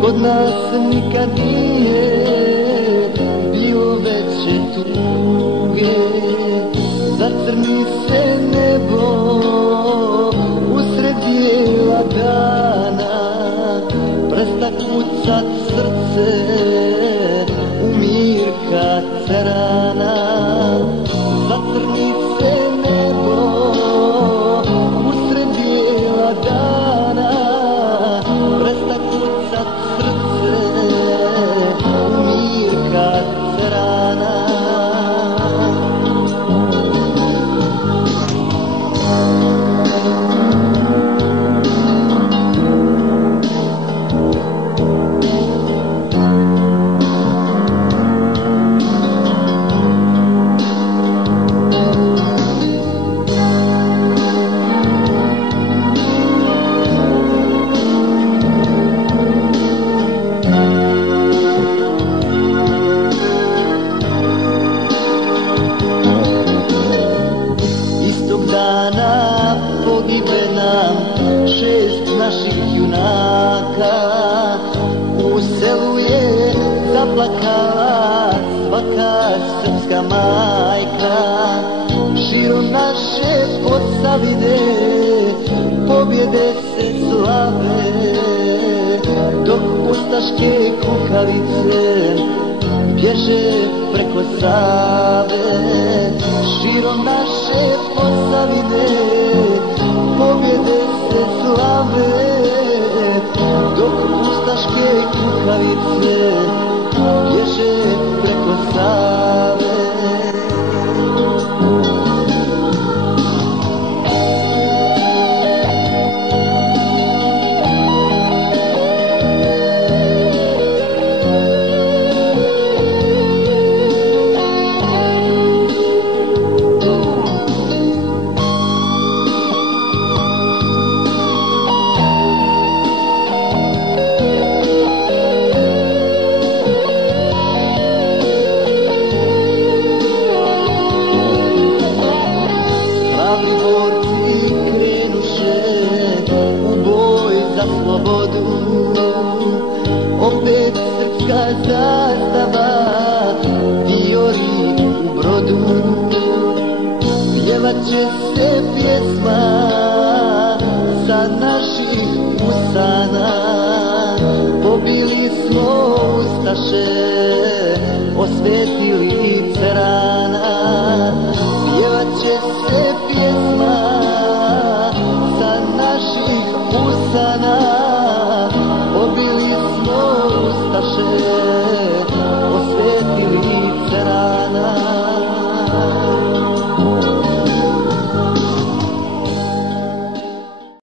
Kod nas nikad nije bilo veće tuge. Zacrni se nebo usred bijela dana, presta kucat srce u mir kad se rana. Zacrni se nebo usred bijela dana, presta kucat srce u mir kad se rana. Pogibe nam 6 naših junaka, u selu je zaplakala svaka srpska majka. Širom naše Posavine pobjede se slave, dok ustaške kukavice bježe preko Save. Širom naše Posavine pobjede se slave, dok ustaške kukavice bježe preko Save. Slobodu, opet srpska zastava vijori u brodu. Pjevat će se pjesma sa naših usana, pobili smo ustaše, osvetili Cerana. Pjevat će se pjesma sa naših usana,